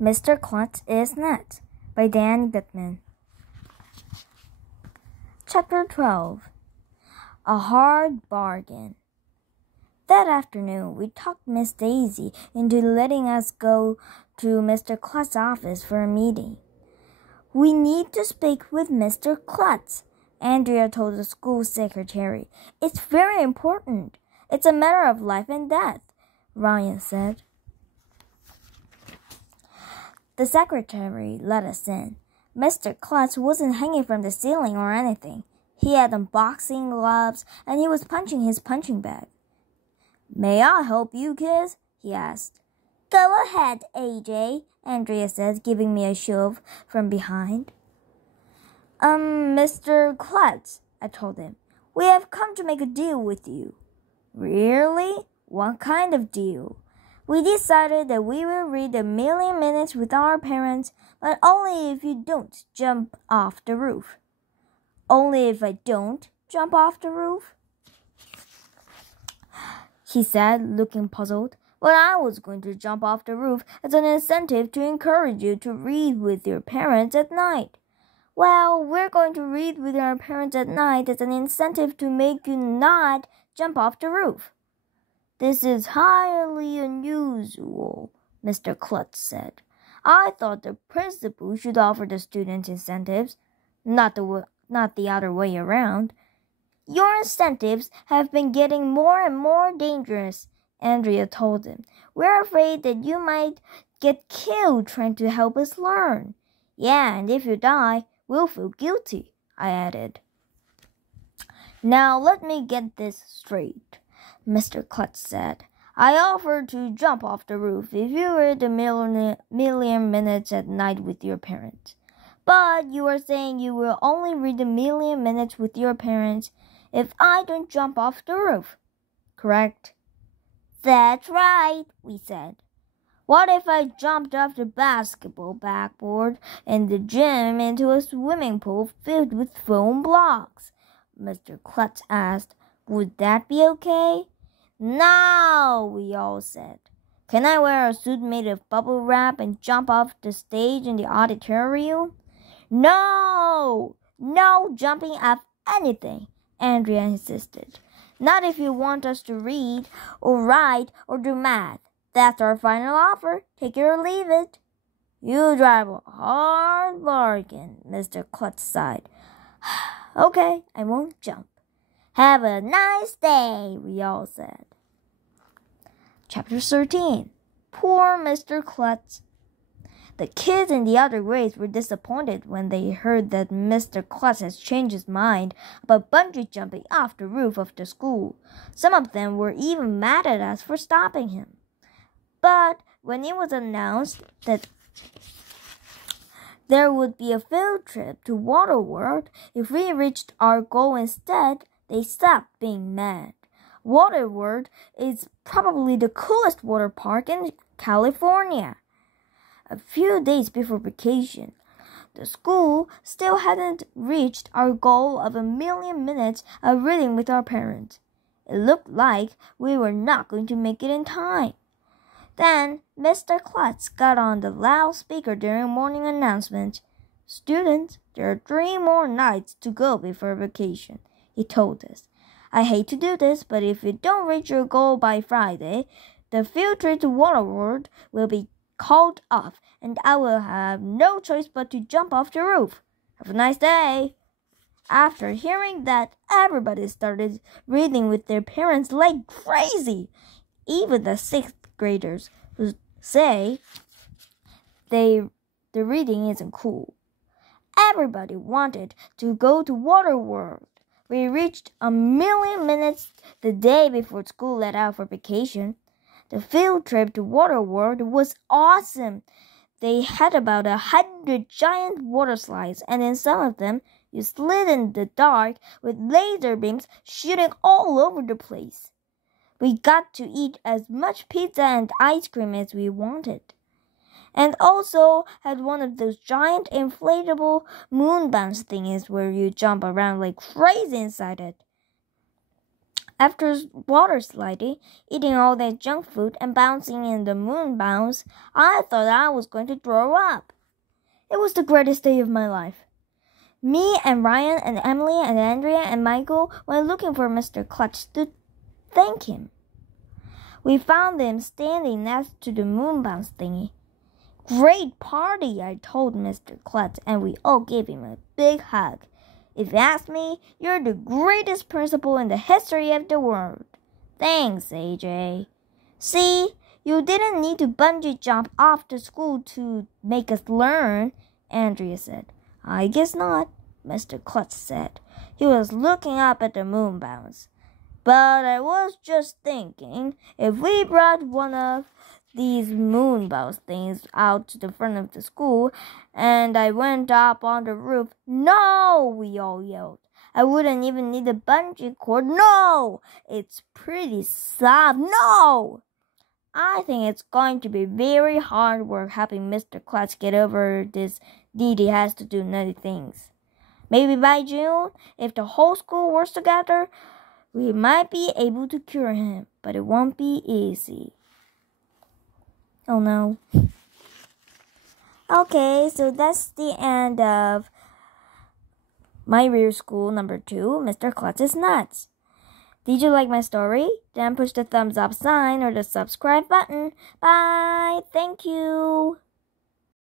Mr. Klutz is Nuts by Dan Goodman. Chapter 12. A Hard Bargain. That afternoon, we talked Miss Daisy into letting us go to Mr. Klutz's office for a meeting. "We need to speak with Mr. Klutz," Andrea told the school secretary. "It's very important. It's a matter of life and death," Ryan said. The secretary let us in. Mr. Klutz wasn't hanging from the ceiling or anything. He had on boxing gloves, and he was punching his punching bag. "May I help you, kids?" he asked. "Go ahead, AJ," Andrea said, giving me a shove from behind. Mr. Klutz," I told him, "we have come to make a deal with you." "Really? What kind of deal?" "We decided that we will read 1,000,000 minutes with our parents, but only if you don't jump off the roof." "Only if I don't jump off the roof?" he said, looking puzzled. "But I was going to jump off the roof as an incentive to encourage you to read with your parents at night." "Well, we're going to read with our parents at night as an incentive to make you not jump off the roof." "This is highly unusual," Mr. Klutz said. "I thought the principal should offer the students incentives, not the other way around." "Your incentives have been getting more and more dangerous," Andrea told him. "We're afraid that you might get killed trying to help us learn." "Yeah, and if you die, we'll feel guilty," I added. "Now let me get this straight," Mr. Klutz said. "I offered to jump off the roof if you read 1,000,000 minutes at night with your parents. But you are saying you will only read 1,000,000 minutes with your parents if I don't jump off the roof, correct?" "That's right," we said. "What if I jumped off the basketball backboard in the gym into a swimming pool filled with foam blocks?" Mr. Klutz asked. "Would that be okay?" "No," we all said. "Can I wear a suit made of bubble wrap and jump off the stage in the auditorium?" "No! No jumping off anything," Andrea insisted. "Not if you want us to read or write or do math. That's our final offer. Take it or leave it." "You drive a hard bargain," Mr. Klutz sighed. "Okay, I won't jump." "Have a nice day," we all said. Chapter 13. Poor Mr. Klutz. The kids in the other grades were disappointed when they heard that Mr. Klutz has changed his mind about bungee jumping off the roof of the school. Some of them were even mad at us for stopping him. But when it was announced that there would be a field trip to Waterworld if we reached our goal instead, they stopped being mad. Waterworld is probably the coolest water park in California. A few days before vacation, the school still hadn't reached our goal of 1,000,000 minutes of reading with our parents. It looked like we were not going to make it in time. Then Mr. Klutz got on the loudspeaker during morning announcement. "Students, there are 3 more nights to go before vacation," he told us. "I hate to do this, but if you don't reach your goal by Friday, the field trip to Waterworld will be called off, and I will have no choice but to jump off the roof. Have a nice day." After hearing that, everybody started reading with their parents like crazy. Even the 6th graders who say the reading isn't cool. Everybody wanted to go to Waterworld. We reached 1,000,000 minutes the day before school let out for vacation. The field trip to Waterworld was awesome. They had about 100 giant water slides, and in some of them, you slid in the dark with laser beams shooting all over the place. We got to eat as much pizza and ice cream as we wanted, and also had one of those giant inflatable moon bounce thingies where you jump around like crazy inside it. After water sliding, eating all that junk food, and bouncing in the moon bounce, I thought I was going to throw up. It was the greatest day of my life. Me and Ryan and Emily and Andrea and Michael went looking for Mr. Klutz to thank him. We found him standing next to the moon bounce thingy. Great party, I told Mr. Klutz, and we all gave him a big hug. If you ask me, you're the greatest principal in the history of the world. Thanks, AJ. See, you didn't need to bungee jump off the school to make us learn, Andrea said. I guess not, Mr. Klutz said. He was looking up at the moon bounce. But I was just thinking, if we brought one of these moon bounce things out to the front of the school, and I went up on the roof, no, we all yelled. I wouldn't even need a bungee cord. No, it's pretty soft. No. I think it's going to be very hard work helping Mr. Klutz get over this need he has to do nutty things. Maybe by June, if the whole school works together, we might be able to cure him, but it won't be easy. Oh no. Okay, so that's the end of My Rear School number 2, Mr. Klutz is Nuts. Did you like my story? Then push the thumbs up sign or the subscribe button. Bye. Thank you.